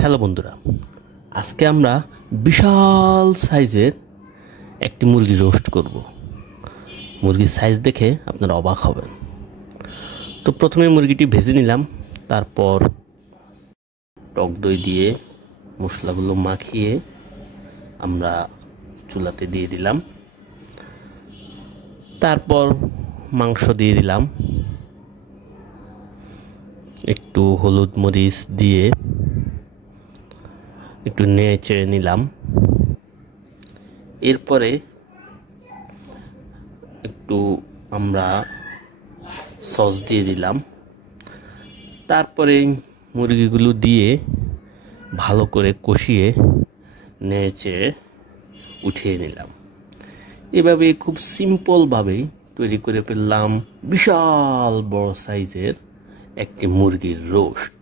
Hello বন্ধুরা, আজকে আমরা বিশাল সাইজের একটি মুরগি রোস্ট করব। মুরগির সাইজ দেখে আপনারা অবাক হবেন। তো প্রথমে মুরগিটি ভেজে নিলাম, তারপর টক দই দিয়ে মশলাগুলো মাখিয়ে আমরা চুলাতে দিয়ে দিলাম। তারপর মাংস দিয়ে দিলাম, একটু হলুদ মরিচ দিয়ে একটু নেড়ে চেড়ে নিলাম। এরপরে একটু আমরা সস দিয়ে দিলাম। তারপরে মুরগিগুলো দিয়ে ভালো করে কষিয়ে নেড়ে চেড়ে উঠিয়ে নিলাম। এভাবে খুব সিম্পলভাবেই তৈরি করে ফেললাম বিশাল বড় সাইজের একটি মুরগির রোস্ট।